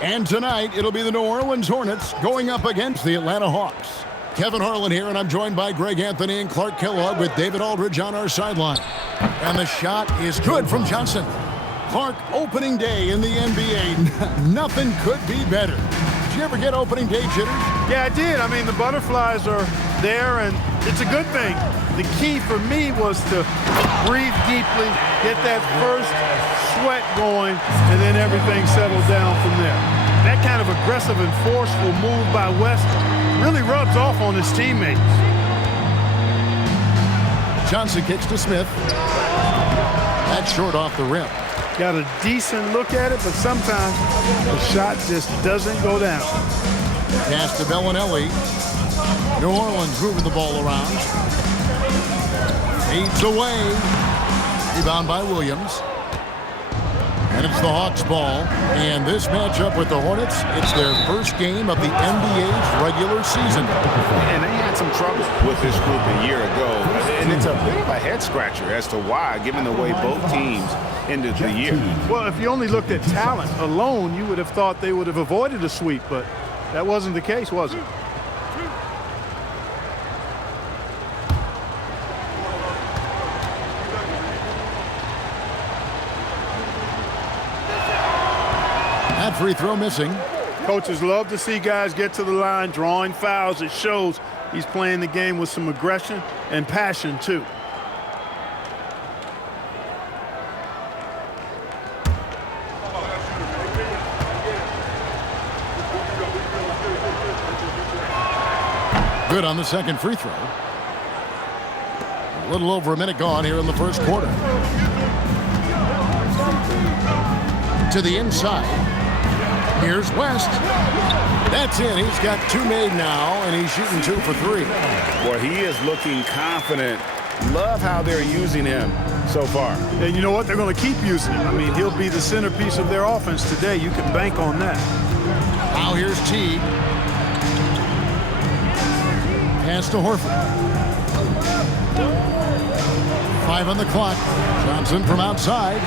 And tonight, it'll be the New Orleans Hornets going up against the Atlanta Hawks. Kevin Harlan here, and I'm joined by Greg Anthony and Clark Kellogg with David Aldridge on our sideline. And the shot is good from Johnson. Clark, opening day in the NBA. Nothing could be better. Did you ever get opening day jitters? Yeah, I did. I mean, the butterflies are there, and it's a good thing. The key for me was to breathe deeply, get that first sweat going, and then everything settled down from there. That kind of aggressive and forceful move by West really rubs off on his teammates. Johnson kicks to Smith. That's short off the rim. Got a decent look at it, but sometimes the shot just doesn't go down. Pass to Bellinelli. New Orleans moving the ball around. Feeds away. Rebound by Williams. And it's the Hawks ball. And this matchup with the Hornets, it's their first game of the NBA's regular season. And they had some trouble with this group a year ago. And it's a bit of a head-scratcher as to why, given the way both teams ended the year. Well, if you only looked at talent alone, you would have thought they would have avoided a sweep, but that wasn't the case, was it? That free throw missing. Coaches love to see guys get to the line, drawing fouls. It shows he's playing the game with some aggression and passion, too. Good on the second free throw. A little over a minute gone here in the first quarter. To the inside. Here's West. That's in. He's got two made now, and he's shooting 2 for 3. Well, he is looking confident. Love how they're using him so far. And you know what? They're going to keep using him. I mean, he'll be the centerpiece of their offense today. You can bank on that. Now here's Teague. Pass to Horford. 5 on the clock. Johnson from outside.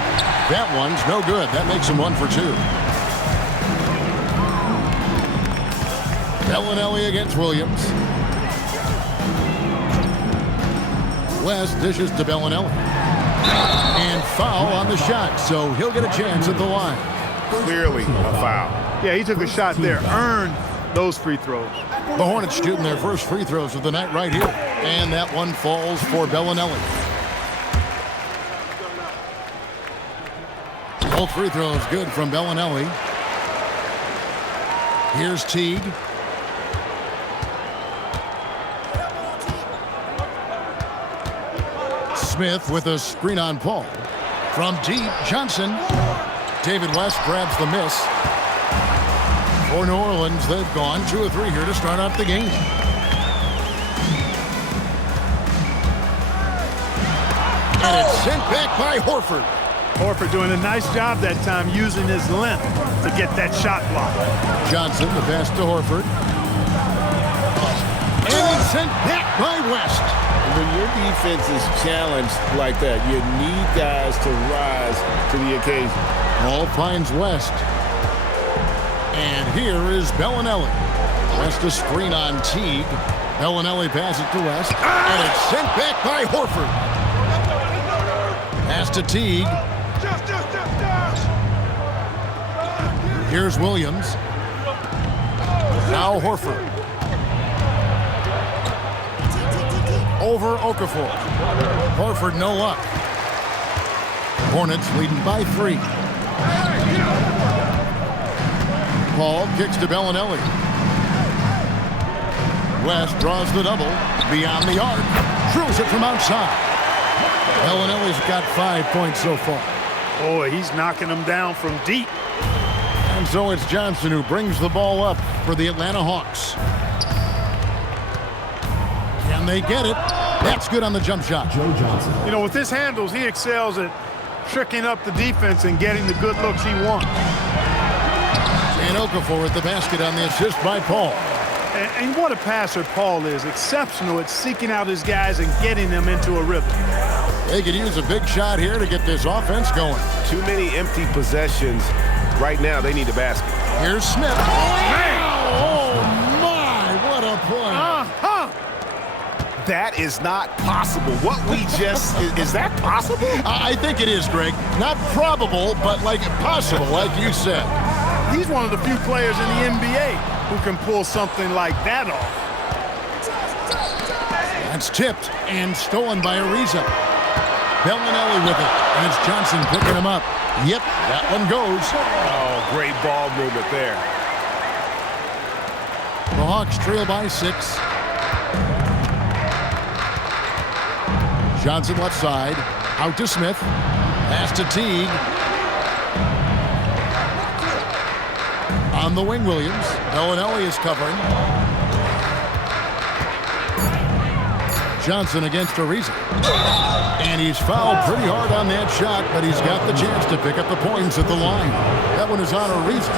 That one's no good. That makes him 1 for 2. Bellinelli against Williams. West dishes to Bellinelli. And foul on the shot, so he'll get a chance at the line. Clearly a foul. Yeah, he took a shot there. Earned those free throws. The Hornets shooting their first free throws of the night right here. And that one falls for Bellinelli. Both free throws good from Bellinelli. Here's Teague. Smith with a screen on Paul. From deep, Johnson. David West grabs the miss. For New Orleans, they've gone 2 of 3 here to start off the game. And it's sent back by Horford. Horford doing a nice job that time using his length to get that shot blocked. Johnson, the pass to Horford. And it's sent back by West. When your defense is challenged like that, you need guys to rise to the occasion. Ball finds West. And here is Bellinelli. West a screen on Teague. Bellinelli passes to West. And it's sent back by Horford. Pass to Teague. Here's Williams. Now Horford. Over Okafor. Horford no luck. Hornets leading by 3. Paul kicks to Bellinelli. West draws the double. Beyond the arc. Drills it from outside. Bellinelli's got 5 points so far. Boy, he's knocking them down from deep. And so it's Johnson who brings the ball up for the Atlanta Hawks. Can they get it? That's good on the jump shot. Joe Johnson. You know, with his handles, he excels at tricking up the defense and getting the good looks he wants. And Okafor at the basket on the assist by Paul. And what a passer Paul is. Exceptional at seeking out his guys and getting them into a rhythm. They could use a big shot here to get this offense going. Too many empty possessions. Right now, they need a basket. Here's Smith. Oh, my, what a play. That is not possible. What we just, is that possible? I think it is, Greg. Not probable, but like possible, like you said. He's one of the few players in the NBA who can pull something like that off. That's tipped and stolen by Ariza. Bellinelli with it, and it's Johnson picking him up. Yep, that one goes. Oh, great ball movement there. The Hawks trail by 6. Johnson left side, out to Smith. Pass to Teague. On the wing, Williams. Bellinelli is covering. Johnson against Ariza. And he's fouled pretty hard on that shot, but he's got the chance to pick up the points at the line. That one is on Ariza.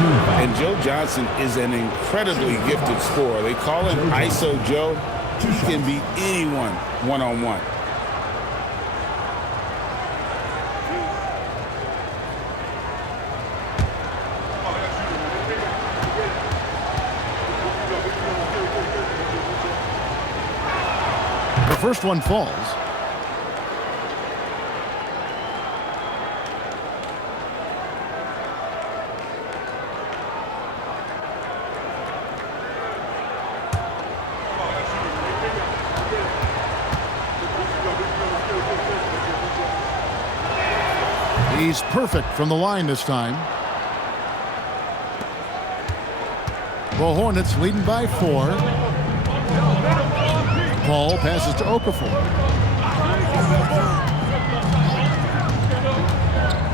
And Joe Johnson is an incredibly gifted scorer. They call him ISO Joe. He can beat anyone one-on-one. The first one falls. He's perfect from the line this time. The Hornets leading by 4. Paul passes to Okafor.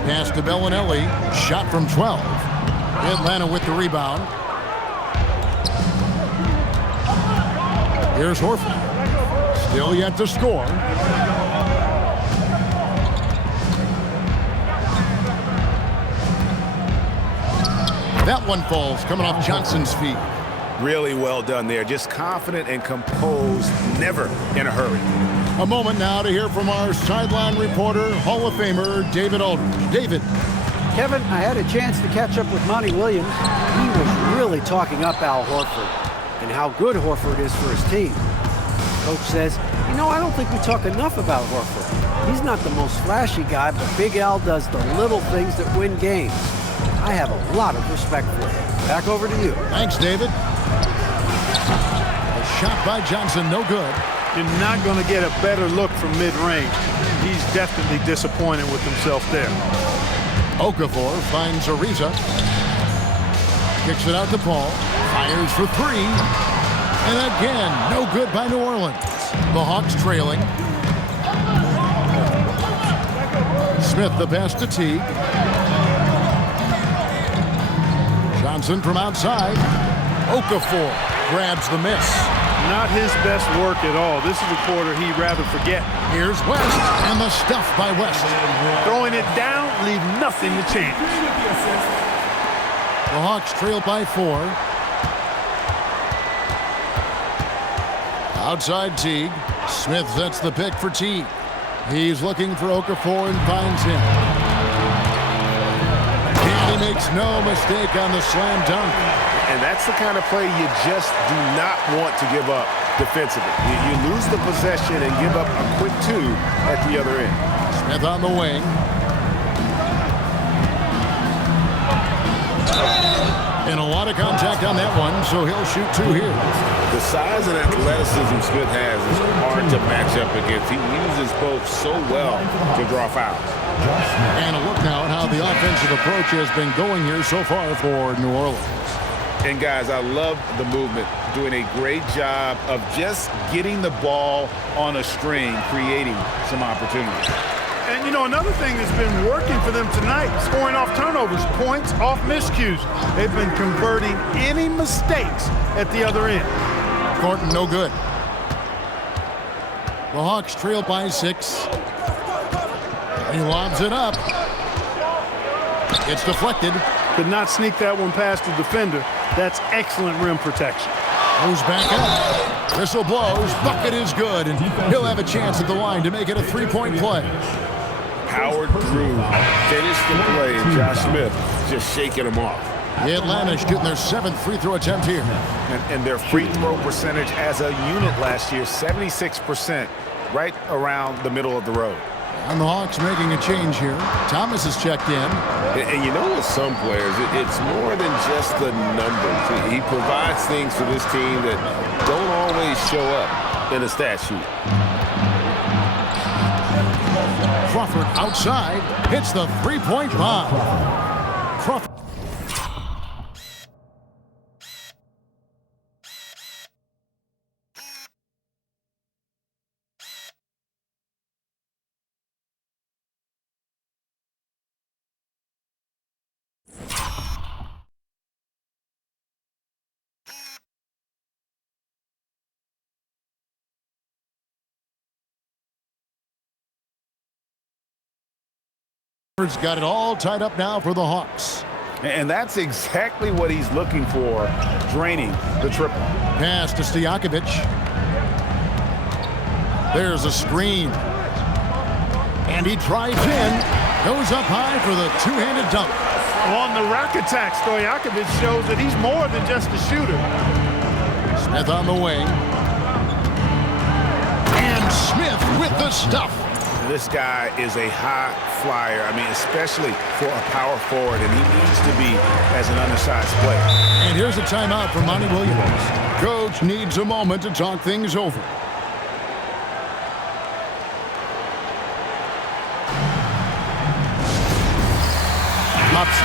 Pass to Bellinelli. Shot from 12. Atlanta with the rebound. Here's Horford. Still yet to score. That one falls, coming off Johnson's feet. Really well done there. Just confident and composed, never in a hurry. A moment now to hear from our sideline reporter, Hall of Famer David Aldridge. David. Kevin, I had a chance to catch up with Monty Williams. He was really talking up Al Horford and how good Horford is for his team. Coach says, I don't think we talk enough about Horford. He's not the most flashy guy, but Big Al does the little things that win games. I have a lot of respect for him. Back over to you. Thanks, David. A shot by Johnson, no good. You're not going to get a better look from mid-range. He's definitely disappointed with himself there. Okafor finds Ariza. Kicks it out to Paul. Fires for 3. And again, no good by New Orleans. The Hawks trailing. Smith the pass to Teague. Johnson from outside. Okafor grabs the miss. Not his best work at all. This is a quarter he'd rather forget. Here's West, and the stuff by West. Throwing it down, leave nothing to chance. The Hawks trail by 4. Outside Teague. Smith sets the pick for Teague. He's looking for Okafor and finds him. And he makes no mistake on the slam dunk. And that's the kind of play you just do not want to give up defensively. You lose the possession and give up a quick 2 at the other end. Smith on the wing. And a lot of contact on that one, so he'll shoot 2 here. The size and athleticism Smith has is hard to match up against. He uses both so well to draw fouls. And a look now at how the offensive approach has been going here so far for New Orleans. And guys, I love the movement, doing a great job of just getting the ball on a string, creating some opportunities. And, another thing that's been working for them tonight, scoring off turnovers, points off miscues. They've been converting any mistakes at the other end. Thornton, no good. The Hawks trail by 6. He lobs it up. It's deflected. Could not sneak that one past the defender. That's excellent rim protection. Goes back up. Whistle blows. Bucket is good, and he'll have a chance at the line to make it a 3-point play. Howard Drew finished the play, and Josh Smith just shaking him off. Atlanta shooting their 7th free throw attempt here. And their free throw percentage as a unit last year, 76%, right around the middle of the road. And the Hawks making a change here. Thomas is checked in. And you know, with some players, it's more than just the numbers. He provides things for this team that don't always show up in a stat sheet. Crawford outside, hits the three-point bomb. Crawford. Got it all tied up now for the Hawks. And that's exactly what he's looking for, draining the triple. Pass to Stojakovic. There's a screen. And he drives in. Goes up high for the two-handed dunk. On the rack attack, Stojakovic shows that he's more than just a shooter. Smith on the wing. And Smith with the stuff. This guy is a high flyer. I mean, especially for a power forward, and he needs to be as an undersized player. And here's a timeout for Monty Williams. Coach needs a moment to talk things over.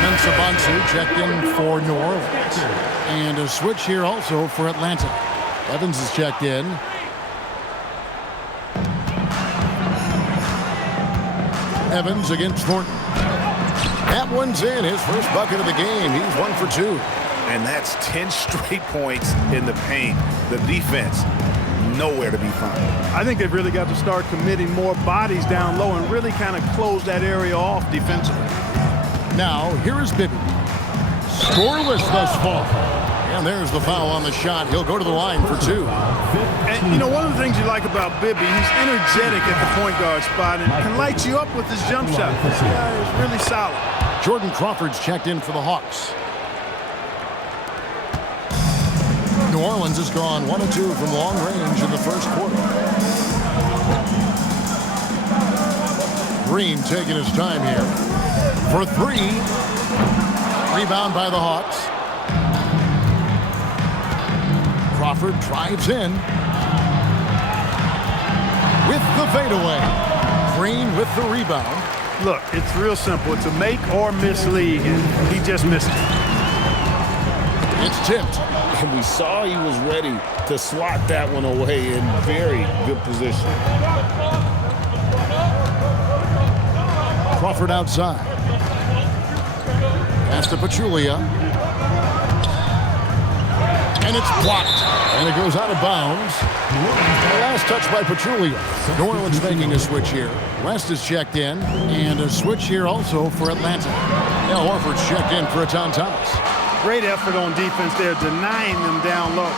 Mensah-Bonsu checked in for New Orleans. And a switch here also for Atlanta. Evans is checked in. Evans against Thornton. That one's in, his first bucket of the game. He's 1 for 2. And that's 10 straight points in the paint. The defense, nowhere to be found. I think they've really got to start committing more bodies down low and really kind of close that area off defensively. Now, here is Bibby. Scoreless thus far. And there's the foul on the shot. He'll go to the line for 2. And, you know, one of the things you like about Bibby, he's energetic at the point guard spot and can light you up with his jump shot. This guy is really solid. Jordan Crawford's checked in for the Hawks. New Orleans has gone 1 of 2 from long range in the first quarter. Green taking his time here. For 3. Rebound by the Hawks. Crawford drives in. With the fadeaway. Green with the rebound. Look, it's real simple. It's a make or miss league, and he just missed it. It's tipped. And we saw he was ready to swat that one away in very good position. Crawford outside. Pass to Pachulia. And it's blocked. And it goes out of bounds. Last touch by Pachulia. New Orleans making a switch here. West is checked in. And a switch here also for Atlanta. Al Horford's checked in for Etan Thomas. Great effort on defense there, denying them down low.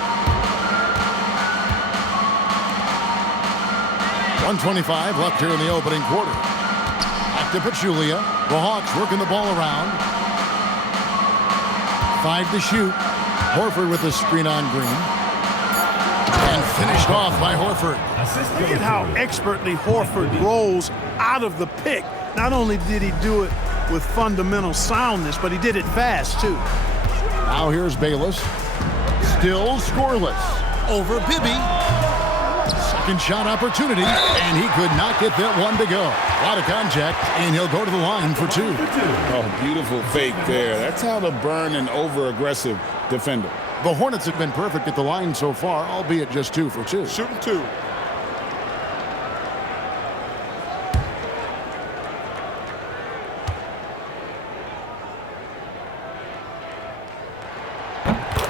1:25 left here in the opening quarter. Back to Pachulia. The Hawks working the ball around. 5 to shoot. Horford with the screen on Green. And finished off by Horford. Look at how expertly Horford rolls out of the pick. Not only did he do it with fundamental soundness, but he did it fast, too. Now here's Bayless. Still scoreless. Over Bibby. Second shot opportunity, and he could not get that one to go. A lot of contact, and he'll go to the line for 2. Oh, beautiful fake there. That's how to burn an over-aggressive defender. The Hornets have been perfect at the line so far, albeit just 2 for 2. Shooting 2.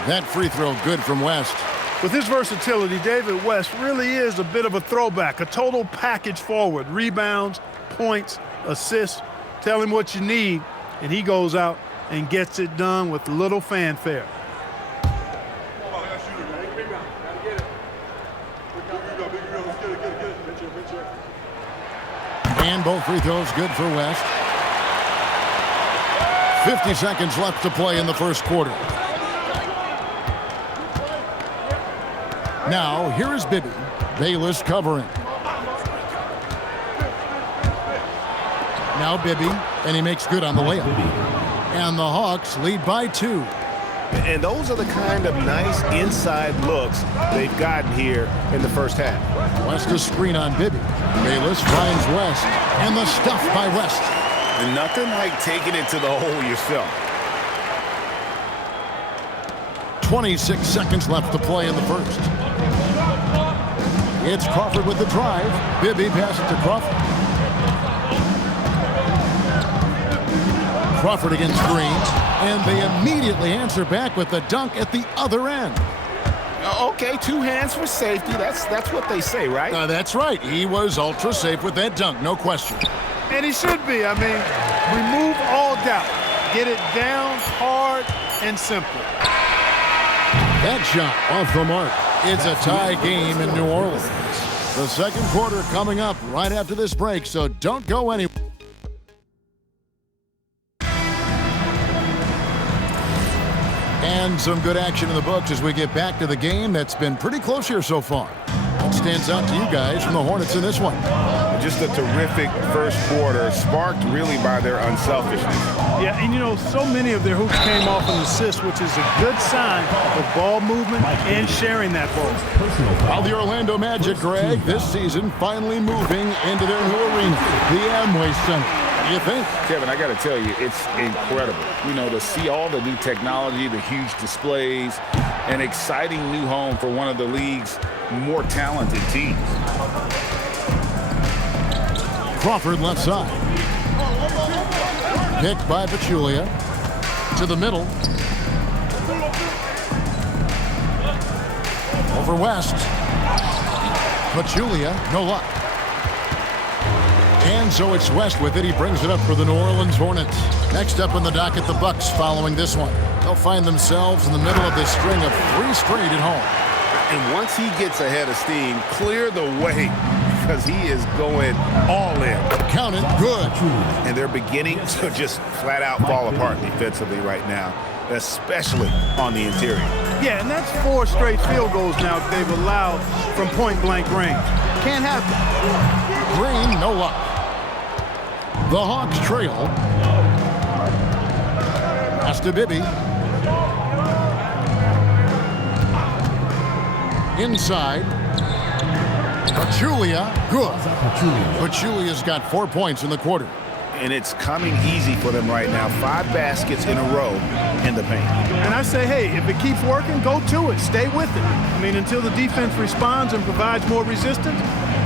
That free throw good from West. With his versatility, David West really is a bit of a throwback, a total package forward. Rebounds, points, assists. Tell him what you need, and he goes out and gets it done with little fanfare. And both free throws good for West. 50 seconds left to play in the first quarter. Now, here is Bibby. Bayless covering. Now Bibby, and he makes good on the layup. And the Hawks lead by 2. And those are the kind of nice inside looks they've gotten here in the first half. West a screen on Bibby. Bayless finds West, and the stuff by West. And nothing like taking it to the hole yourself. 26 seconds left to play in the first. It's Crawford with the drive. Bibby passes to Crawford. Crawford against Green, and they immediately answer back with the dunk at the other end. Okay, 2 hands for safety. That's what they say, right? That's right. He was ultra safe with that dunk, no question. And he should be. I mean, remove all doubt. Get it down hard and simple. That shot off the mark. It's a tie game in New Orleans. The second quarter coming up right after this break, so don't go anywhere. And some good action in the books as we get back to the game that's been pretty close here so far. What stands out to you guys from the Hornets in this one? Just a terrific first quarter, sparked really by their unselfishness. Yeah, and you know, so many of their hoops came off an assist, which is a good sign of ball movement and sharing that ball. While the Orlando Magic, Greg, this season finally moving into their new arena, the Amway Center. What do you think? Kevin, I got to tell you, it's incredible. You know, to see all the new technology, the huge displays, an exciting new home for one of the league's more talented teams. Crawford left side. Picked by Pachulia. To the middle. Over West. Pachulia, no luck. And so it's West with it. He brings it up for the New Orleans Hornets. Next up in the docket, the Bucks following this one. They'll find themselves in the middle of this string of 3 straight at home. And once he gets ahead of steam, clear the way, because he is going all in. Count it, good. And they're beginning to just flat out fall apart defensively right now, especially on the interior. Yeah, and that's 4 straight field goals now they've allowed from point-blank range. Can't happen. Green, no luck. The Hawks trail. Pass to Bibby. Inside. Pachulia, good. Pachulia's got 4 points in the quarter. And it's coming easy for them right now. 5 baskets in a row in the paint. And I say, hey, if it keeps working, go to it. Stay with it. I mean, until the defense responds and provides more resistance,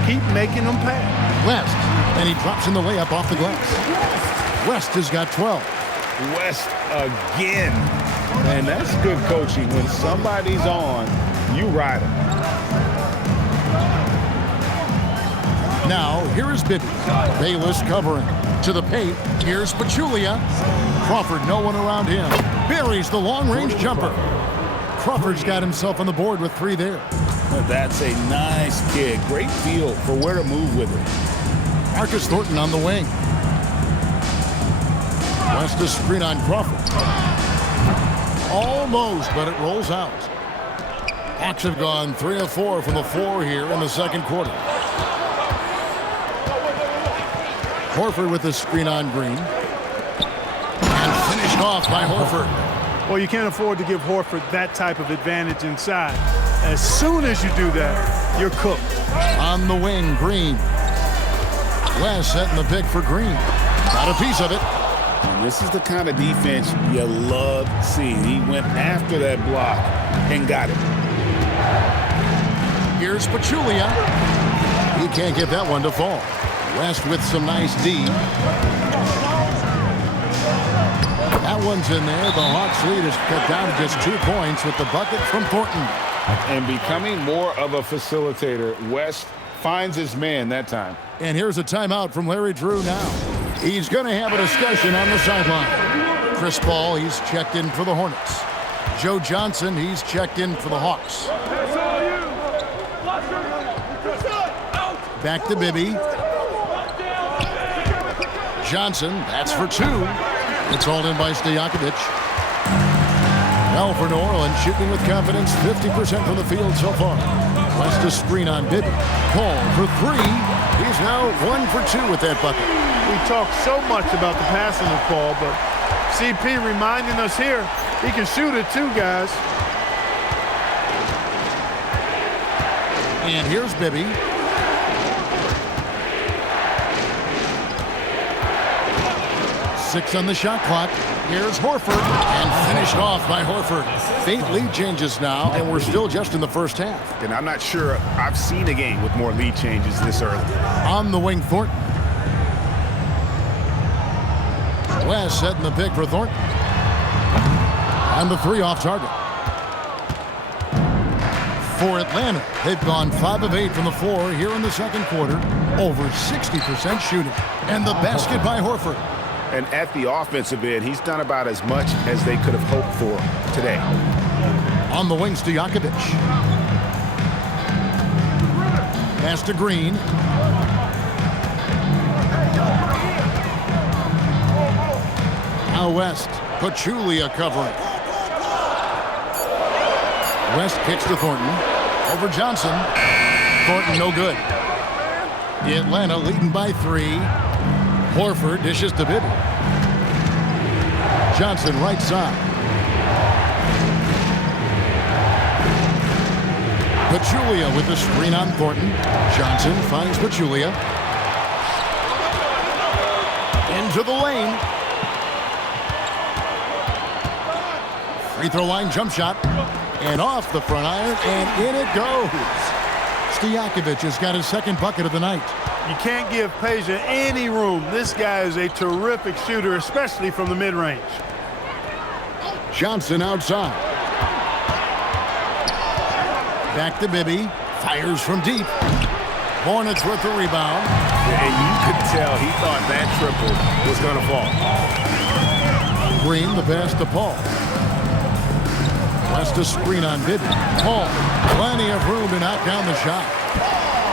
keep making them pass. West, and he drops in the layup off the glass. West has got 12. West again. And that's good coaching. When somebody's on, you ride them. Now, here is Bibby. Bayless covering. To the paint. Here's Pachulia. Crawford, no one around him. Buries the long-range jumper. Crawford's got himself on the board with 3 there. That's a nice kick. Great feel for where to move with it. Marcus Thornton on the wing. West a screen on Crawford. Almost, but it rolls out. Hawks have gone 3 of 4 from the floor here in the second quarter. Horford with the screen on Green. And finished off by Horford. Well, you can't afford to give Horford that type of advantage inside. As soon as you do that, you're cooked. On the wing, Green. West setting the pick for Green. Got a piece of it. And this is the kind of defense you love seeing. He went after that block and got it. Here's Pachulia. He can't get that one to fall. West with some nice D. That one's in there. The Hawks lead is cut down to just 2 points with the bucket from Thornton. And becoming more of a facilitator, West finds his man that time. And here's a timeout from Larry Drew now. He's going to have a discussion on the sideline. Chris Paul, he's checked in for the Hornets. Joe Johnson, he's checked in for the Hawks. Back to Bibby. Johnson, that's for 2. It's hauled in by Stojakovic. Now for New Orleans, shooting with confidence, 50% from the field so far. West a screen on Bibby. Paul for three. He's now 1 for 2 with that bucket. We talk so much about the passing of Paul, but CP reminding us here, he can shoot it too, guys. And here's Bibby. Six on the shot clock. Here's Horford, and finished off by Horford. 8 lead changes now, and we're still just in the first half. And I'm not sure I've seen a game with more lead changes this early. On the wing, Thornton. West setting the pick for Thornton. And the 3 off target. For Atlanta, they've gone 5 of 8 from the floor here in the second quarter. Over 60% shooting. And the basket by Horford. And at the offensive end, he's done about as much as they could have hoped for today. On the wing, Stojakovic. Pass to Green. Now West. Pachulia covering. West kicks to Thornton. Over Johnson. Thornton no good. Atlanta leading by 3. Horford dishes to Bibby. Johnson right side. Pachulia with the screen on Thornton. Johnson finds Pachulia. Into the lane. Free throw line jump shot. And off the front iron, and in it goes. Stojakovic has got his second bucket of the night. You can't give Peja any room. This guy is a terrific shooter, especially from the mid-range. Johnson outside. Back to Bibby. Fires from deep. Hornets with the rebound. And you could tell he thought that triple was going to fall. Green the pass to Paul. West a screen on Bibby. Paul, plenty of room to knock down the shot.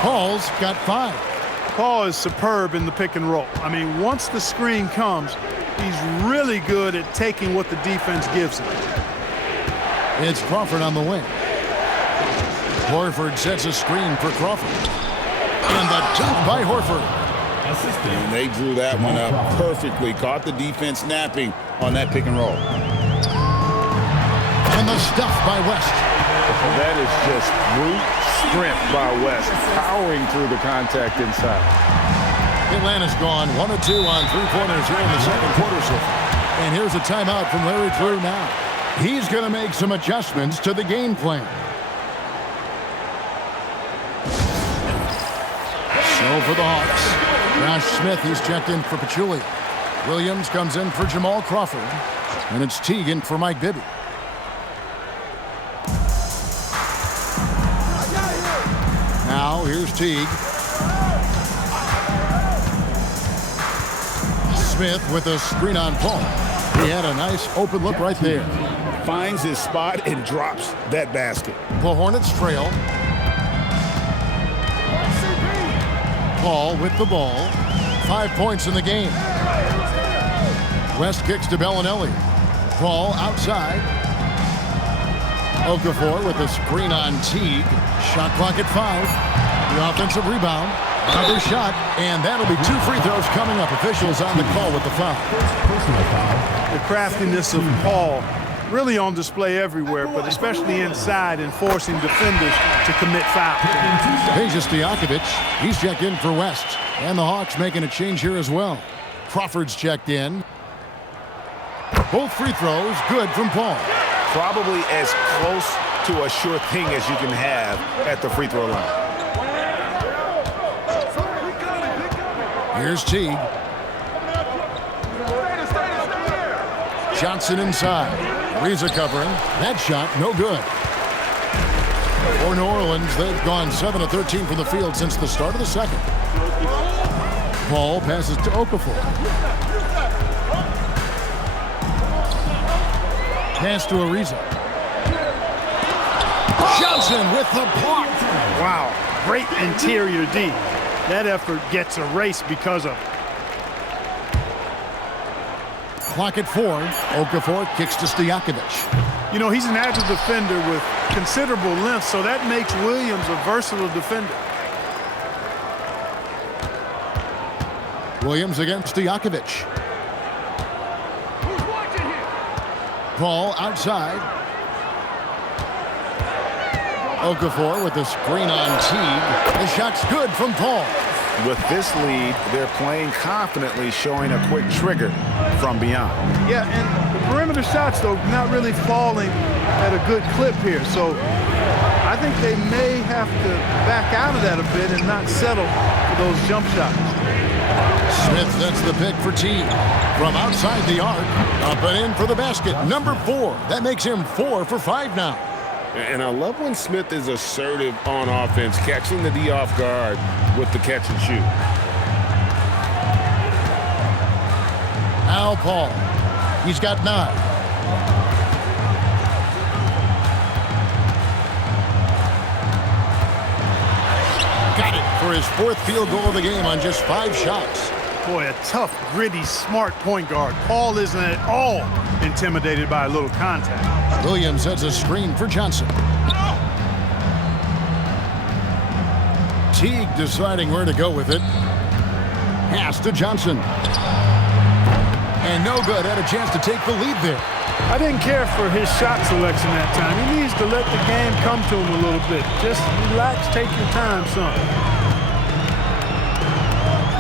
Paul's got 5. Paul is superb in the pick and roll. I mean, once the screen comes, he's really good at taking what the defense gives him. It's Crawford on the wing. Horford sets a screen for Crawford. And the dunk by Horford. And they drew that one up perfectly. Caught the defense napping on that pick and roll. And the stuff by West. That is just brute strength by West, powering through the contact inside. Atlanta's gone 1 of 2 on 3-pointers here in the second quarter so far. And here's a timeout from Larry Drew now. He's going to make some adjustments to the game plan. So for the Hawks, Josh Smith, he's checked in for Pachulia. Williams comes in for Jamal Crawford. And it's Teagan for Mike Bibby. Now here's Teague. Smith with a screen on Paul. He had a nice open look right there. Finds his spot and drops that basket. The Hornets trail. Paul with the ball. 5 points in the game. West kicks to Bellinelli. Paul outside. Okafor with a screen on Teague. Shot clock at 5. The offensive rebound. Another shot, and that'll be 2 free throws coming up. Officials on the call with the foul. The craftiness of Paul really on display everywhere, but especially inside and forcing defenders to commit fouls. Peja Stojakovic, he's checked in for West. And the Hawks making a change here as well. Crawford's checked in. Both free throws good from Paul. Probably as close to a sure thing as you can have at the free throw line. Here's Teague. Johnson inside. Reza covering. That shot, no good. For New Orleans, they've gone 7 of 13 from the field since the start of the second. Paul passes to Okafor. Pass to Ariza. Johnson with the block. Wow, great interior D. That effort gets erased because of it. clock at 4. Okafor kicks to Stojakovic. You know, he's an agile defender with considerable length, so that makes Williams a versatile defender. Williams against Stojakovic. Paul outside. Okafor with the screen on Teague. The shot's good from Paul. With this lead, they're playing confidently, showing a quick trigger from beyond. Yeah, and the perimeter shots, though, not really falling at a good clip here. So I think they may have to back out of that a bit and not settle for those jump shots. Smith sets the pick for Teague. From outside the arc, up and in for the basket. Number 4. That makes him 4 for 5 now. And I love when Smith is assertive on offense, catching the D off guard with the catch and shoot. Now Paul. He's got 9. Got it for his 4th field goal of the game on just 5 shots. Boy, a tough, gritty, smart point guard. Paul isn't at all intimidated by a little contact. Williams sets a screen for Johnson. Teague deciding where to go with it. Pass to Johnson. And no good. Had a chance to take the lead there. I didn't care for his shot selection that time. He needs to let the game come to him a little bit. Just relax, take your time, son.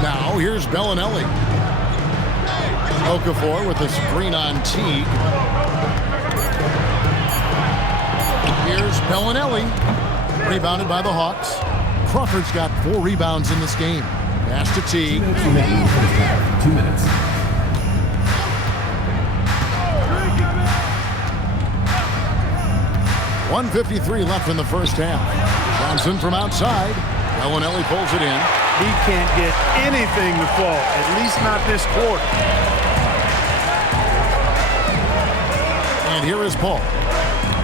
Now here's Bellinelli. Okafor with the screen on Teague. Here's Bellinelli. Rebounded by the Hawks. Crawford's got 4 rebounds in this game. Pass to Teague. 2 minutes. 1:53 left in the first half. Johnson from outside. Bellinelli pulls it in. He can't get anything to fall, at least not this quarter. And here is Paul.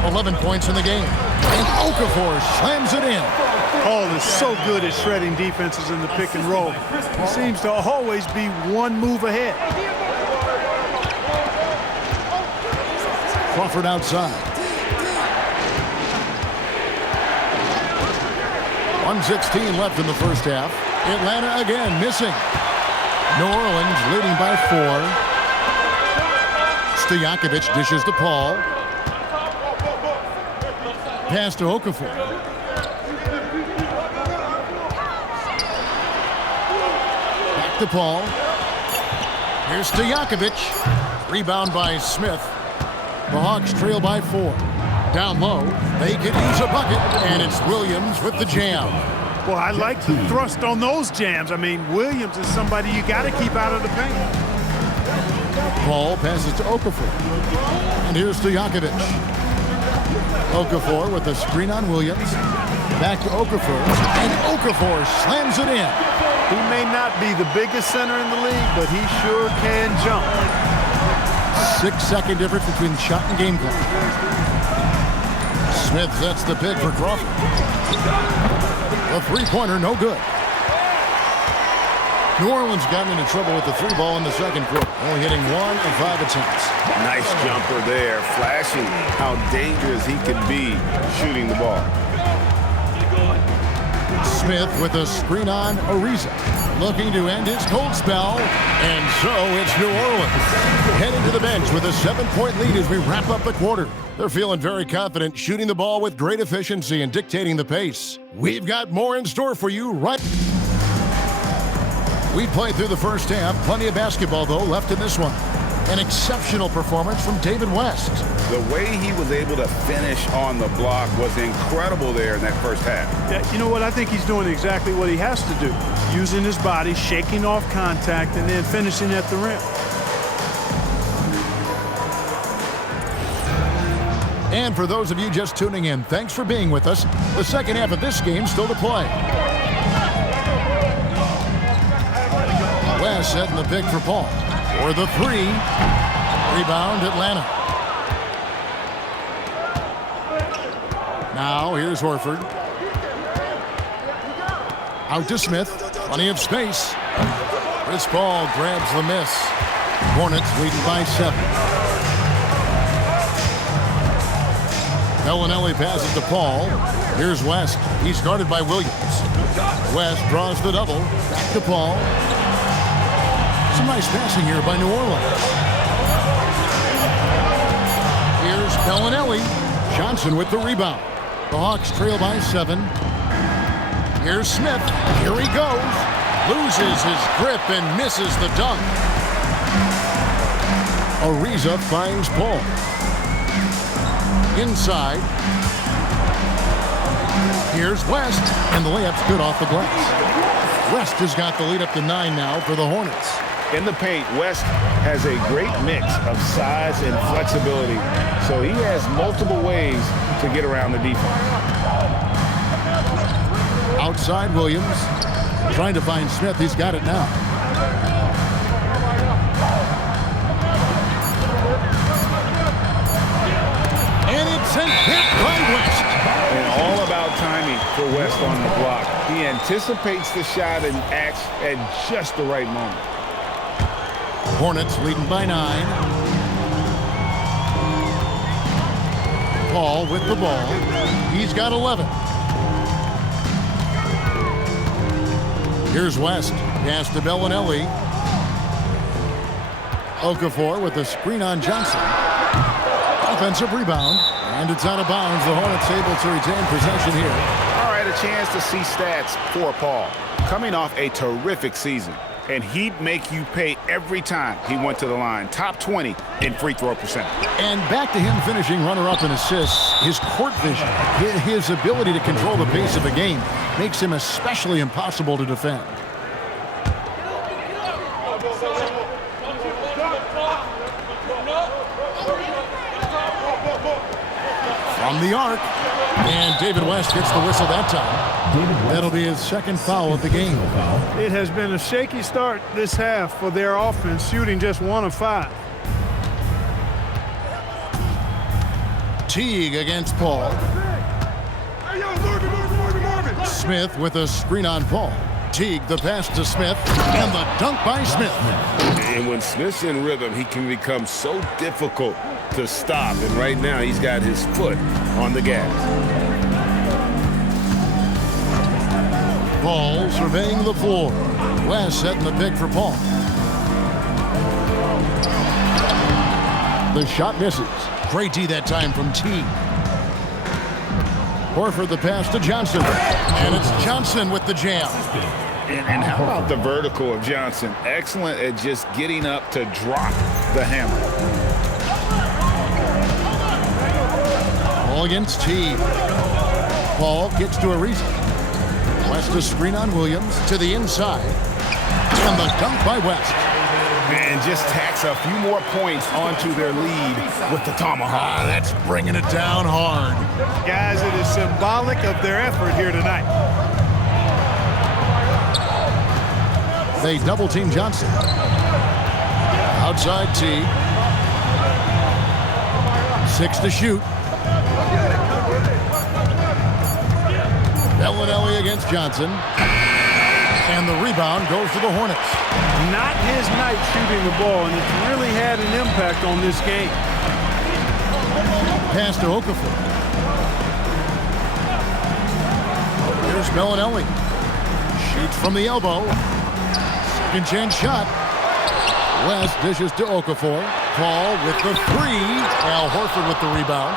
11 points in the game. And Okafor slams it in. Paul is so good at shredding defenses in the pick and roll. He seems to always be one move ahead. Crawford outside. 1:16 left in the first half. Atlanta again missing. New Orleans leading by 4. Stojakovic dishes to Paul. Pass to Okafor. Back to Paul. Here's Stojakovic. Rebound by Smith. The Hawks trail by 4. Down low, they could use a bucket, and it's Williams with the jam. Well, I like the thrust on those jams. I mean, Williams is somebody you got to keep out of the paint. Paul passes to Okafor. And here's Stojakovic. Okafor with the screen on Williams. Back to Okafor. And Okafor slams it in. He may not be the biggest center in the league, but he sure can jump. 6-second difference between shot and game clock. Smith sets the pick for Crawford. The three-pointer, no good. New Orleans gotten into trouble with the 3 ball in the second quarter, only hitting 1 of 5 attempts. Nice jumper there, flashing how dangerous he can be shooting the ball. Smith with a screen on Ariza, looking to end his cold spell, and so it's New Orleans heading to the bench with a 7-point lead as we wrap up the quarter. They're feeling very confident, shooting the ball with great efficiency and dictating the pace. We've got more in store for you right. We played through the first half. Plenty of basketball, though, left in this one. An exceptional performance from David West. The way he was able to finish on the block was incredible there in that first half. Yeah, you know what? I think he's doing exactly what he has to do. Using his body, shaking off contact, and then finishing at the rim. And for those of you just tuning in, thanks for being with us. The second half of this game still to play. West setting the pick for Paul. For the 3. Rebound, Atlanta. Now, here's Horford. Out to Smith. Plenty of space. Chris Paul grabs the miss. Hornets leading by 7. Bellinelli passes to Paul. Here's West. He's guarded by Williams. West draws the double. Back to Paul. Some nice passing here by New Orleans. Here's Bellinelli. Johnson with the rebound. The Hawks trail by 7. Here's Smith. Here he goes. Loses his grip and misses the dunk. Ariza finds Paul. Inside. Here's West. And the layup's good off the glass. West has got the lead up to 9 now for the Hornets. In the paint, West has a great mix of size and flexibility, so he has multiple ways to get around the defense. Outside Williams, trying to find Smith. He's got it now. And it's sent hit by West. And all about timing for West on the block. He anticipates the shot and acts at just the right moment. Hornets leading by 9. Paul with the ball. He's got 11. Here's West. Pass to Bellinelli. Okafor with the screen on Johnson. Offensive rebound. And it's out of bounds. The Hornets able to retain possession here. All right, a chance to see stats for Paul. Coming off a terrific season. And he'd make you pay every time he went to the line. Top 20 in free throw percentage. And back to him finishing runner-up in assists. His court vision, his ability to control the pace of a game makes him especially impossible to defend. From the arc. And David West gets the whistle that time. That'll be his second foul of the game. It has been a shaky start this half for their offense, shooting just 1 of 5. Teague against Paul. Smith with a screen on Paul. Teague the pass to Smith, and the dunk by Smith. And when Smith's in rhythm, he can become so difficult to stop. And right now, he's got his foot on the gas. Paul surveying the floor. West setting the pick for Paul. The shot misses. Great D that time from Teague. Horford the pass to Johnson. And it's Johnson with the jam. And how about the vertical of Johnson? Excellent at just getting up to drop the hammer. Paul against Teague. Paul gets to Ariza. West a screen on Williams to the inside. And the dunk by West. And just tacks a few more points onto their lead with the tomahawk. That's bringing it down hard. Guys, it is symbolic of their effort here tonight. They double team Johnson. Outside Teague. 6 to shoot. Bellinelli against Johnson. And the rebound goes to the Hornets. Not his night shooting the ball, and it's really had an impact on this game. Pass to Okafor. Here's Bellinelli. Shoots from the elbow. Second chance shot. West dishes to Okafor. Paul with the 3. Al Horford with the rebound.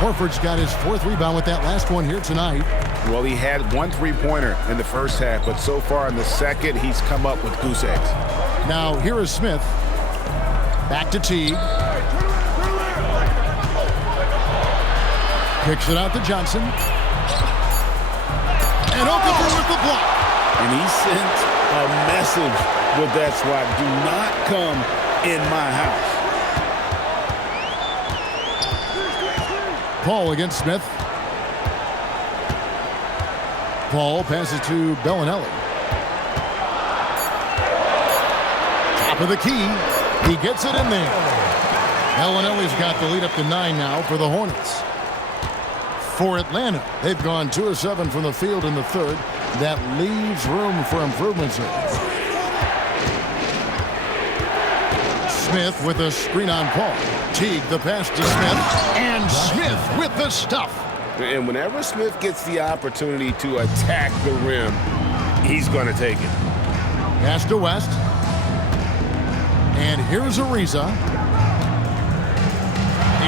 Horford's got his 4th rebound with that last one here tonight. Well, he had 1 3-pointer in the first half, but so far in the second, he's come up with goose eggs. Now, here is Smith. Back to Teague. Kicks it out to Johnson. And Okafor with the block. And he sent a message with that swat. Do not come in my house. Paul against Smith. Paul passes to Bellinelli. Top of the key. He gets it in there. Bellinelli's got the lead up to 9 now for the Hornets. For Atlanta, they've gone 2 of 7 from the field in the 3rd. That leaves room for improvements. Smith with a screen on Paul. Teague the pass to Smith. And Smith with the stuff. And whenever Smith gets the opportunity to attack the rim, he's going to take it. Pass to West. And here's Ariza.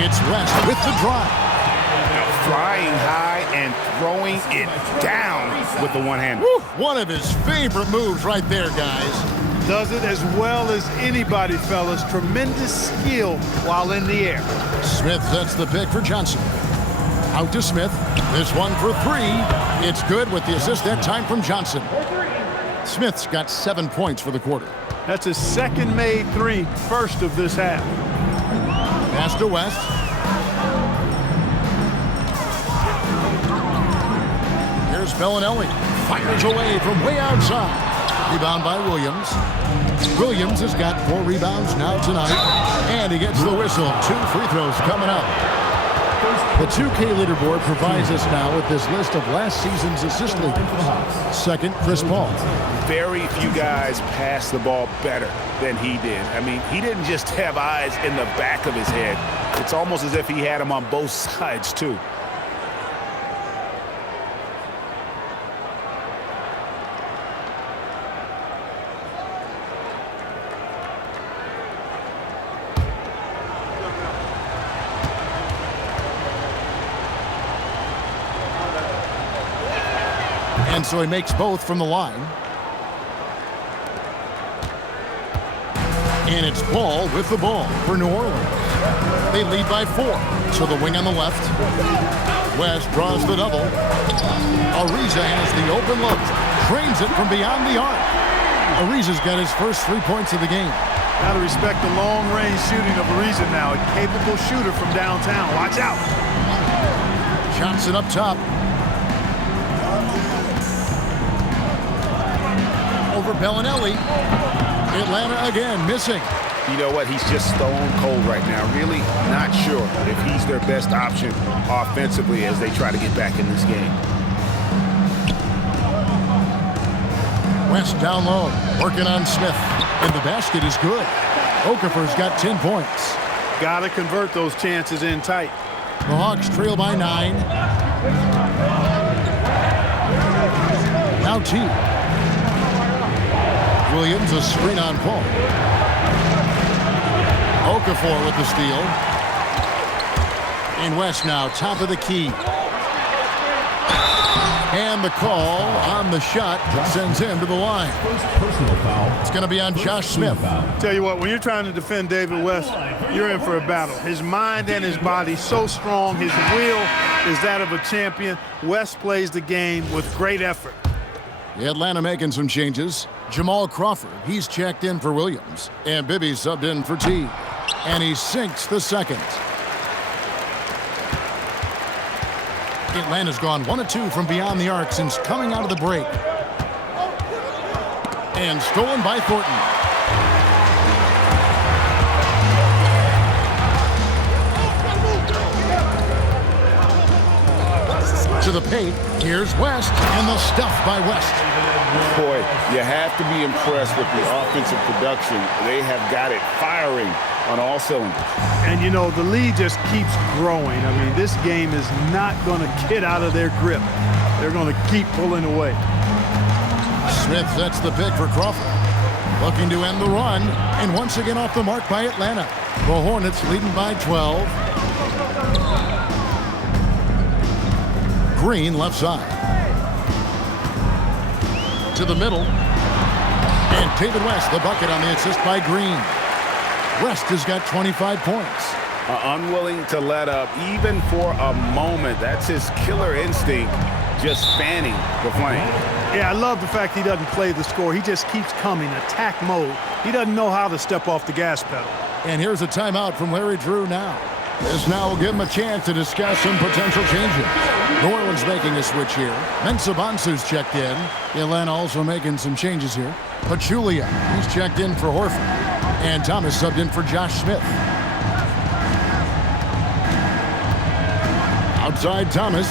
It's West with the drive. Flying high and throwing it down with the one-hander. One of his favorite moves right there, guys. Does it as well as anybody, fellas. Tremendous skill while in the air. Smith sets the pick for Johnson. Out to Smith. This one for three. It's good with the assist that time from Johnson. Smith's got 7 points for the quarter. That's his second made three, first of this half. Pass to West. Here's Bellinelli. Fires away from way outside. Rebound by Williams. Williams has got 4 rebounds now tonight. And he gets the whistle. 2 free throws coming up. The 2K leaderboard provides us now with this list of last season's assist leaders. Second, Chris Paul. Very few guys pass the ball better than he did. I mean, he didn't just have eyes in the back of his head. It's almost as if he had them on both sides, too. And so he makes both from the line. And it's Ball with the ball for New Orleans. They lead by 4. So the wing on the left. West draws the double. Ariza has the open look. Trains it from beyond the arc. Ariza's got his first 3 points of the game. Got to respect the long-range shooting of Ariza now. A capable shooter from downtown. Watch out. Johnson up top. Over Bellinelli. Atlanta again missing. You know what? He's just stone cold right now. Really not sure if he's their best option offensively as they try to get back in this game. West down low, working on Smith. And the basket is good. Okafor's got 10 points. Got to convert those chances in tight. The Hawks trail by 9. Now T. Williams, a screen on Paul. Okafor with the steal. And West now, top of the key. And the call on the shot sends him to the line. Personal foul. It's going to be on Josh Smith. Tell you what, when you're trying to defend David West, you're in for a battle. His mind and his body so strong. His will is that of a champion. West plays the game with great effort. Atlanta making some changes. Jamal Crawford, he's checked in for Williams. And Bibby subbed in for T. And he sinks the second. Atlanta's gone 1 of 2 from beyond the arc since coming out of the break. And stolen by Thornton. To the paint, here's West, and the stuff by West. Boy, you have to be impressed with the offensive production. They have got it firing on all cylinders. And, you know, the lead just keeps growing. I mean, this game is not going to get out of their grip. They're going to keep pulling away. Smith sets the pick for Crawford. Looking to end the run, and once again off the mark by Atlanta. The Hornets leading by 12. Green left side. To the middle. And David West, the bucket on the assist by Green. West has got 25 points. Unwilling to let up even for a moment. That's his killer instinct, just fanning the flame. Yeah, I love the fact he doesn't play the score. He just keeps coming, attack mode. He doesn't know how to step off the gas pedal. And here's a timeout from Larry Drew now. This now will give him a chance to discuss some potential changes. New Orleans making a switch here. Mensah Bonsu's checked in. Atlanta also making some changes here. Pachulia, he's checked in for Horford. And Thomas subbed in for Josh Smith. Outside Thomas.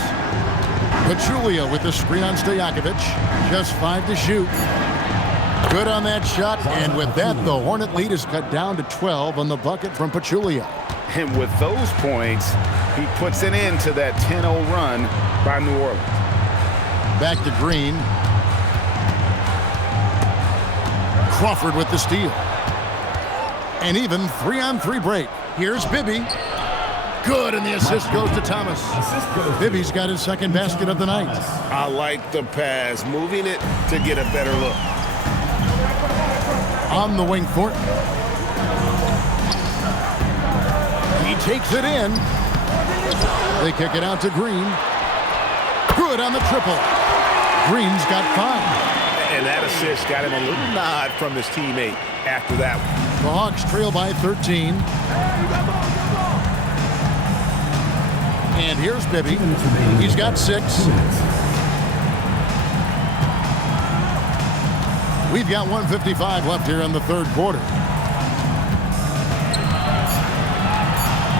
Pachulia with the screen on Stojakovic. Just 5 to shoot. Good on that shot, and with that, the Hornet lead is cut down to 12 on the bucket from Pachulia. And with those points, he puts it into that 10-0 run by New Orleans. Back to Green. Crawford with the steal. An even 3-on-3 break. Here's Bibby. Good, and the assist goes to Thomas. Bibby's got his second basket of the night. I like the pass, moving it to get a better look. On the wing, Thornton. He takes it in. They kick it out to Green. Good on the triple. Green's got 5. And that assist got him a little nod from his teammate after that one. The Hawks trail by 13. And here's Bibby. He's got 6. We've got 1:55 left here in the third quarter.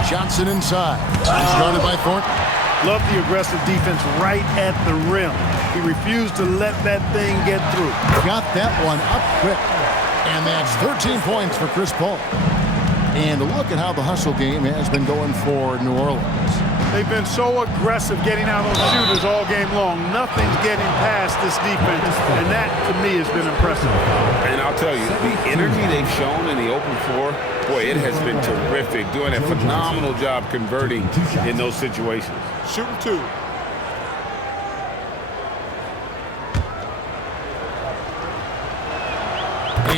Johnson inside. Started by Thornton. Love the aggressive defense right at the rim. He refused to let that thing get through. Got that one up quick. And that's 13 points for Chris Paul. And look at how the hustle game has been going for New Orleans. They've been so aggressive getting out on shooters all game long. Nothing's getting past this defense, and that, to me, has been impressive. And I'll tell you, the energy they've shown in the open floor, boy, it has been terrific. Doing a phenomenal job converting in those situations. Shooting 2.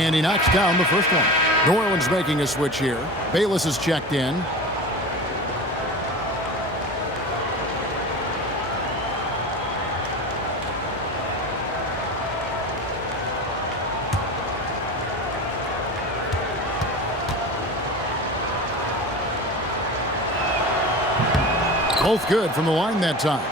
And he knocks down the first one. New Orleans making a switch here. Bayless is checked in. Both good from the line that time.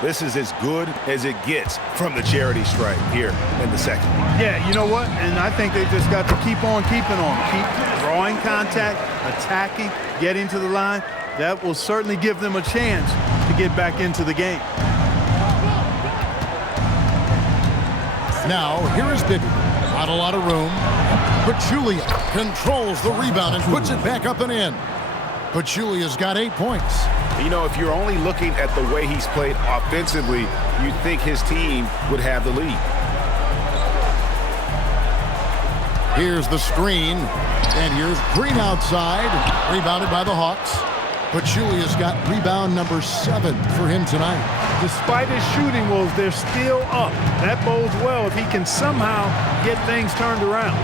This is as good as it gets from the charity stripe here in the second. Yeah, you know what? And I think they just got to keep on keeping on. Keep drawing contact, attacking, getting to the line. That will certainly give them a chance to get back into the game. Now, here is Bibby. Not a lot of room. Pachulia controls the rebound and puts it back up and in. Pachulia's got 8 points. You know, if you're only looking at the way he's played offensively, you'd think his team would have the lead. Here's the screen, and here's Green outside, rebounded by the Hawks. Pachulia's got rebound number 7 for him tonight. Despite his shooting woes, they're still up. That bodes well if he can somehow get things turned around.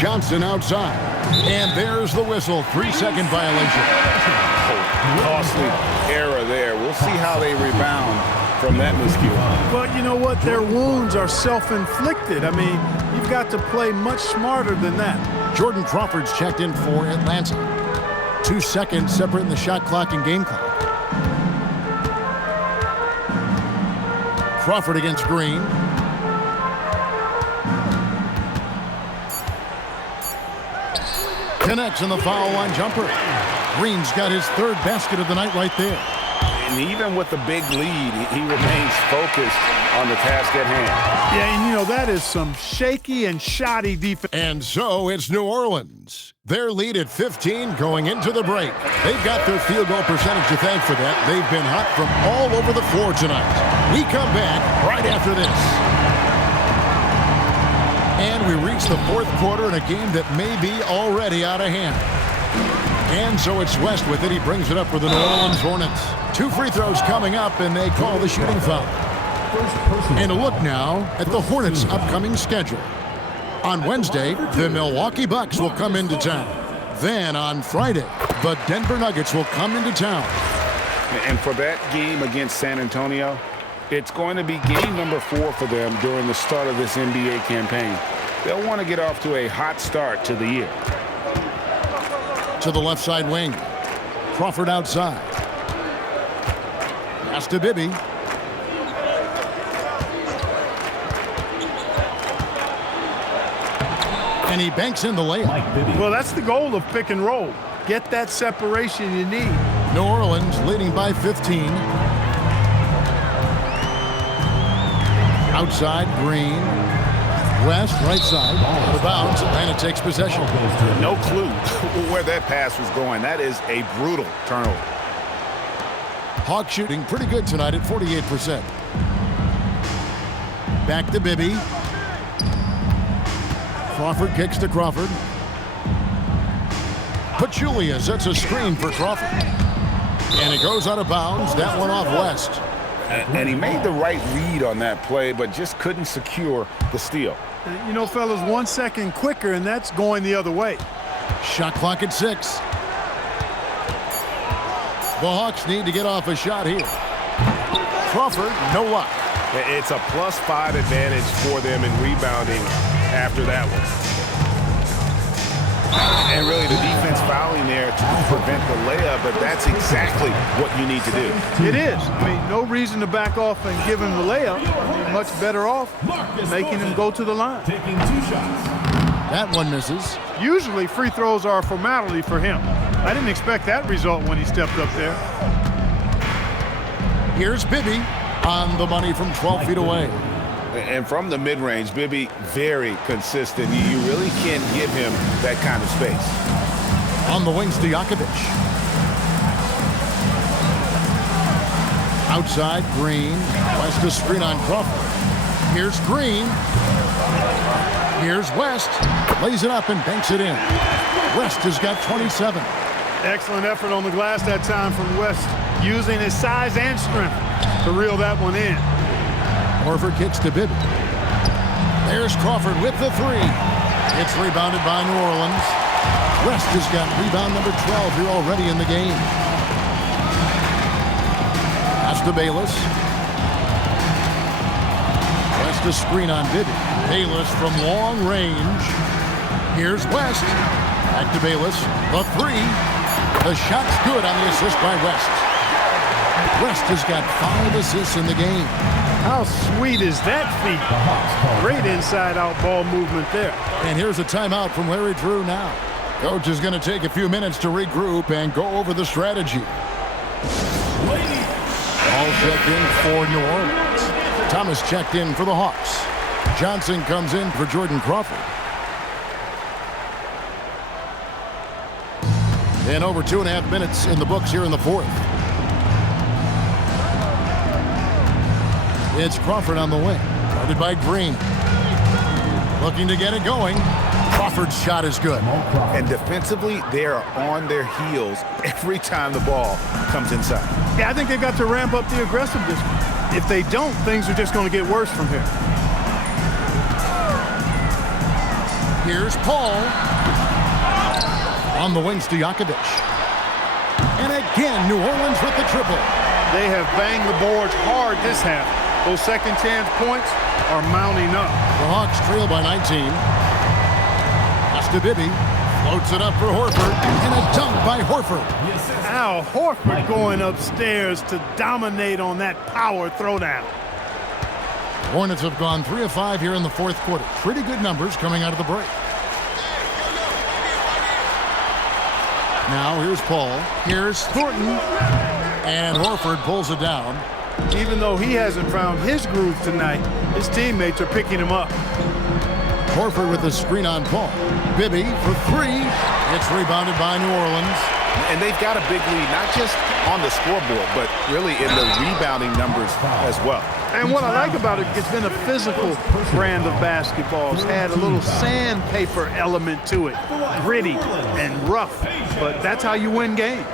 Johnson outside. And there's the whistle. 3-second violation. Costly error there. We'll see how they rebound from that miscue. Well, you know what? Their wounds are self-inflicted. I mean, you've got to play much smarter than that. Jordan Crawford's checked in for Atlanta. 2 seconds separating the shot clock and game clock. Crawford against Green. Connects on the foul line jumper. Green's got his 3rd basket of the night right there. And even with the big lead, he remains focused on the task at hand. Yeah, and you know, that is some shaky and shoddy defense. And so it's New Orleans. Their lead at 15 going into the break. They've got their field goal percentage to thank for that. They've been hot from all over the floor tonight. We come back right after this. And we reach the 4th quarter in a game that may be already out of hand. And so it's West with it. He brings it up for the New Orleans Hornets. 2 free throws coming up, and they call the shooting foul. And a look now at the Hornets' upcoming schedule. On Wednesday, the Milwaukee Bucks will come into town. Then on Friday, the Denver Nuggets will come into town. And for that game against San Antonio, it's going to be game number 4 for them during the start of this NBA campaign. They'll want to get off to a hot start to the year. To the left side wing. Crawford outside. Pass to Bibby. And he banks in the layup. Well, that's the goal of pick and roll. Get that separation you need. New Orleans leading by 15. Outside, Green. West, right side. Out of bounds. Atlanta takes possession. No clue where that pass was going. That is a brutal turnover. Hawks shooting pretty good tonight at 48%. Back to Bibby. Crawford kicks to Crawford. Pachulia sets a screen for Crawford. And it goes out of bounds. That one off West. And he made the right read on that play, but just couldn't secure the steal. You know, fellas, 1 second quicker, and that's going the other way. Shot clock at 6. The Hawks need to get off a shot here. Crawford, no luck. It's a +5 advantage for them in rebounding after that one. And really the defense fouling there to prevent the layup, but that's exactly what you need to do. It is. I mean, no reason to back off and give him the layup. You're much better off making him go to the line. Taking 2 shots. That one misses. Usually free throws are a formality for him. I didn't expect that result when he stepped up there. Here's Bibby on the money from 12 feet away. And from the mid-range, Bibby, very consistent. You really can't give him that kind of space. On the wings, Stojakovic. Outside, Green. West to screen on Crawford. Here's Green. Here's West. Lays it up and banks it in. West has got 27. Excellent effort on the glass that time from West, using his size and strength to reel that one in. Horford kicks to Bibby. There's Crawford with the 3. It's rebounded by New Orleans. West has got rebound number 12 here already in the game. Pass to Bayless. West to screen on Bibby. Bayless from long range. Here's West. Back to Bayless. The 3. The shot's good on the assist by West. West has got 5 assists in the game. How sweet is that feat? Great inside-out ball movement there. And here's a timeout from Larry Drew now. Coach is going to take a few minutes to regroup and go over the strategy. All checked in for New Orleans. Thomas checked in for the Hawks. Johnson comes in for Jordan Crawford. And over 2.5 minutes in the books here in the 4th. It's Crawford on the wing, guarded by Green. Looking to get it going. Crawford's shot is good. And defensively, they are on their heels every time the ball comes inside. Yeah, I think they got to ramp up the aggressiveness. If they don't, things are just going to get worse from here. Here's Paul. On the wing, Stojakovic. And again, New Orleans with the triple. They have banged the boards hard this half. Those second chance points are mounting up. The Hawks trail by 19. Pass to Bibby. Floats it up for Horford. And a dunk by Horford. Al Horford going upstairs to dominate on that power throwdown. Hornets have gone 3 of 5 here in the 4th quarter. Pretty good numbers coming out of the break. Now here's Paul. Here's Thornton. And Horford pulls it down. Even though he hasn't found his groove tonight, his teammates are picking him up. Horford with the screen on Paul. Bibby for 3. It's rebounded by New Orleans. And they've got a big lead, not just on the scoreboard, but really in the rebounding numbers as well. And what I like about it, it's been a physical brand of basketball. It's had a little sandpaper element to it, gritty and rough, but that's how you win games.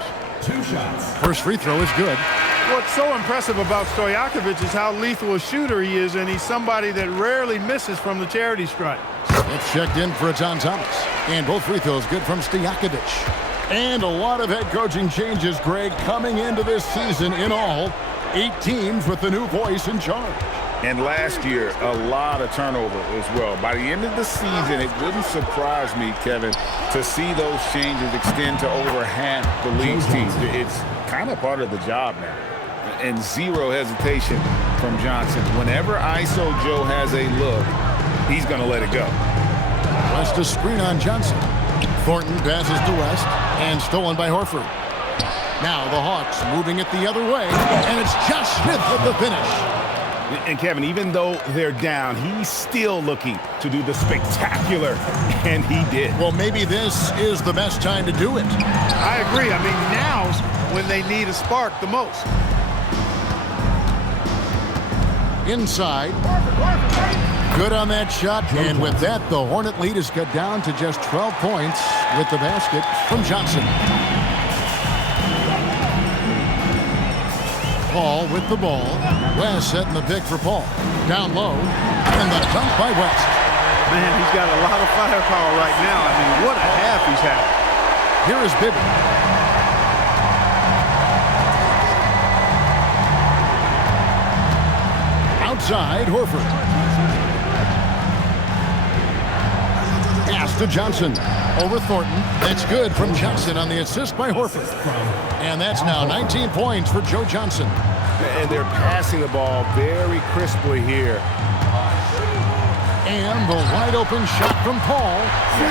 2 shots. First free throw is good. What's so impressive about Stojakovic is how lethal a shooter he is, and he's somebody that rarely misses from the charity stripe. It's checked in for John Thomas. And both free throws good from Stojakovic. And a lot of head coaching changes, Greg, coming into this season in all. 8 teams with the new voice in charge. And last year, a lot of turnover as well. By the end of the season, it wouldn't surprise me, Kevin, to see those changes extend to over half the league's teams. It's kind of part of the job now. And zero hesitation from Johnson. Whenever ISO Joe has a look, he's going to let it go. West to screen on Johnson. Thornton passes to West and stolen by Horford. Now the Hawks moving it the other way, and it's Josh Smith with the finish. And Kevin, even though they're down, he's still looking to do the spectacular, and he did. Well, maybe this is the best time to do it. I agree. I mean, now's when they need a spark the most. Inside. Good on that shot. And with that, the Hornet lead is cut down to just 12 points with the basket from Johnson. Paul with the ball. West setting the pick for Paul. Down low. And the dunk by West. Man, he's got a lot of firepower right now. I mean, what a half he's had. Here is Bibby. Outside, Horford. Pass to Johnson. Over Thornton. That's good from Johnson on the assist by Horford. And that's now 19 points for Joe Johnson. And they're passing the ball very crisply here. And the wide open shot from Paul.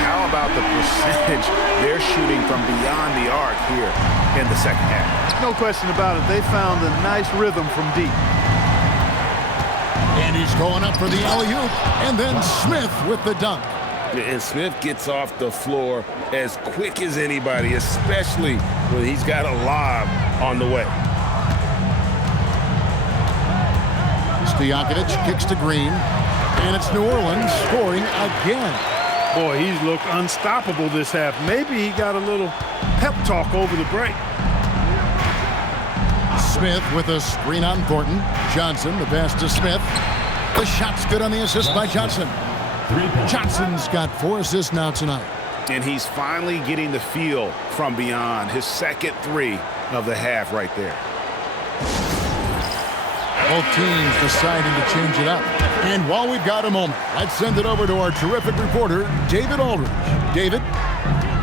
How about the percentage they're shooting from beyond the arc here in the second half? No question about it. They found a nice rhythm from deep. And he's going up for the alley-oop. And then Smith with the dunk. And Smith gets off the floor as quick as anybody, especially when he's got a lob on the way. Stojakovic kicks to Green. And it's New Orleans scoring again. Boy, he's looked unstoppable this half. Maybe he got a little pep talk over the break. Smith with a screen on Thornton. Johnson, the pass to Smith. The shot's good on the assist by Johnson. Johnson's got 4 assists now tonight. And he's finally getting the feel from beyond. His second 3 of the half right there. Both teams deciding to change it up. And while we've got a moment, let's send it over to our terrific reporter, David Aldridge. David?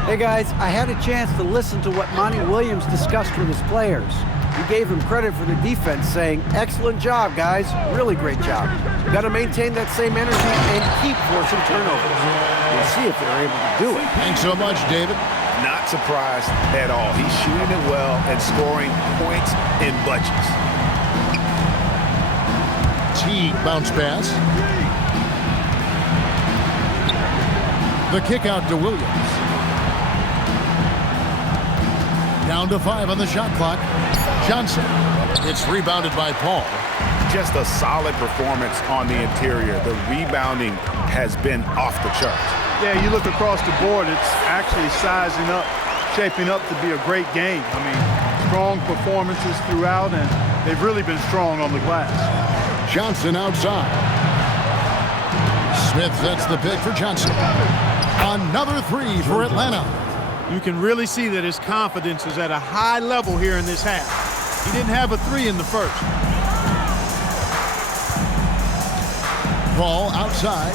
Hey guys, I had a chance to listen to what Monty Williams discussed with his players. He gave him credit for the defense, saying, "Excellent job, guys. Really great job. Got to maintain that same energy and keep forcing turnovers." We'll see if they're able to do it. Thanks so much, David. Not surprised at all. He's shooting it well and scoring points in bunches. Teague bounce pass. The kick out to Williams. Down to 5 on the shot clock. Johnson. It's rebounded by Paul. Just a solid performance on the interior. The rebounding has been off the charts. Yeah, you look across the board, it's actually sizing up, shaping up to be a great game. I mean, strong performances throughout, and they've really been strong on the glass. Johnson outside. Smith sets the pick for Johnson. Another 3 for Atlanta. You can really see that his confidence is at a high level here in this half. He didn't have a 3 in the first. Paul outside.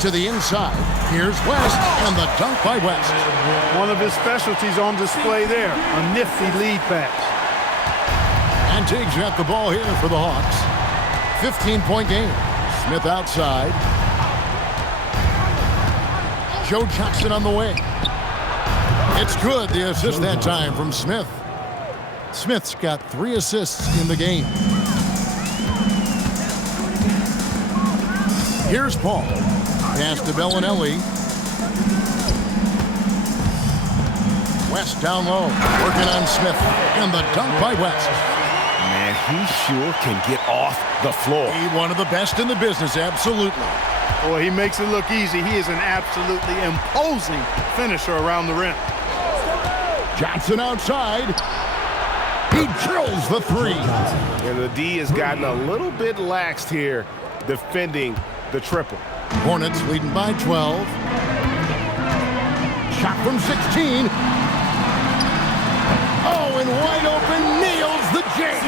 To the inside. Here's West, and the dunk by West. One of his specialties on display there, a nifty lead pass. And Teague's got the ball here for the Hawks. 15-point game. Smith outside. Joe Johnson on the way. It's good, the assist that time from Smith. Smith's got 3 assists in the game. Here's Paul. Pass to Bellinelli. West down low. Working on Smith. And the dunk by West. Man, he sure can get off the floor. He one of the best in the business, absolutely. Boy, he makes it look easy. He is an absolutely imposing finisher around the rim. Johnson outside. He drills the 3. And the D has gotten a little bit laxed here defending the triple. Hornets leading by 12. Shot from 16. Oh, and wide open, nails the J.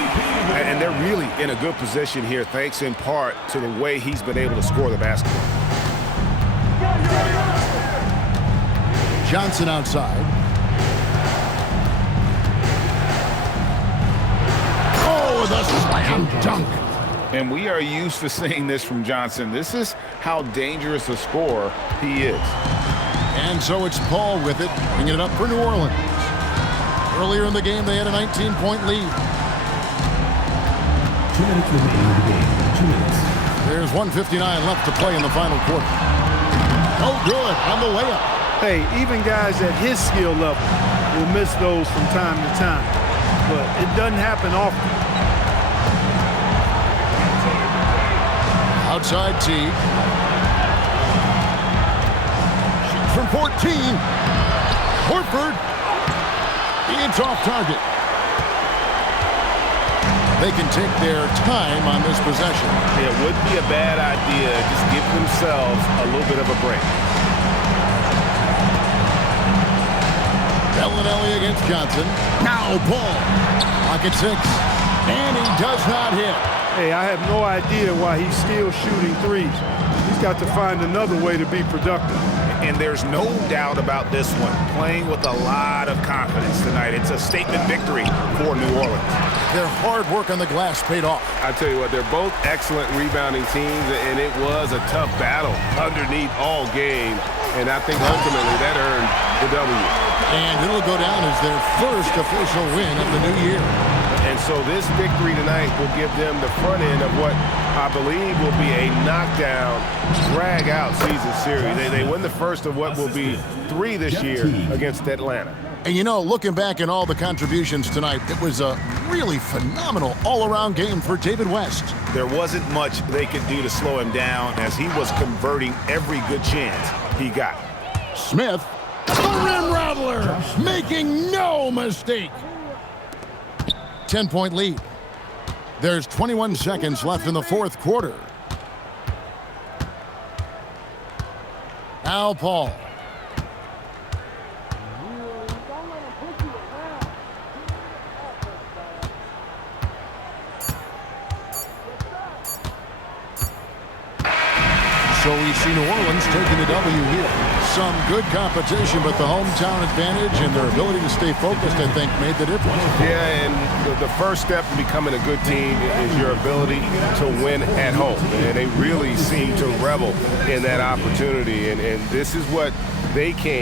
And they're really in a good position here, thanks in part to the way he's been able to score the basketball. Johnson outside. Oh, the slam dunk. And we are used to seeing this from Johnson. This is how dangerous a scorer he is. And so it's Paul with it, bringing it up for New Orleans. Earlier in the game, they had a 19-point lead. 2 minutes remaining in the game. 2 minutes. There's 1:59 left to play in the final quarter. Oh, good on the layup. Hey, even guys at his skill level will miss those from time to time, but it doesn't happen often. Outside T. Shoots from 14. Horford. It's off target. They can take their time on this possession. It wouldn't be a bad idea. Just give themselves a little bit of a break. Bellinelli against Johnson. Now Paul. Pocket 6. And he does not hit. Hey, I have no idea why he's still shooting threes. He's got to find another way to be productive. And there's no doubt about this one. Playing with a lot of confidence tonight. It's a statement victory for New Orleans. Their hard work on the glass paid off. I tell you what, they're both excellent rebounding teams, and it was a tough battle underneath all game. And I think ultimately that earned the W. And it'll go down as their first official win of the new year. And so this victory tonight will give them the front end of what I believe will be a knockdown, drag-out season series. They win the first of what will be 3 this year against Atlanta. And you know, looking back at all the contributions tonight, it was a really phenomenal all-around game for David West. There wasn't much they could do to slow him down as he was converting every good chance he got. Smith, the rim rattler, making no mistake. 10-point lead. There's 21 seconds left in the fourth quarter. Al Paul. So we see New Orleans taking the W here. Some good competition, but the hometown advantage and their ability to stay focused, I think, made the difference. Yeah, and the first step in becoming a good team is your ability to win at home. And they really seem to revel in that opportunity. And this is what they came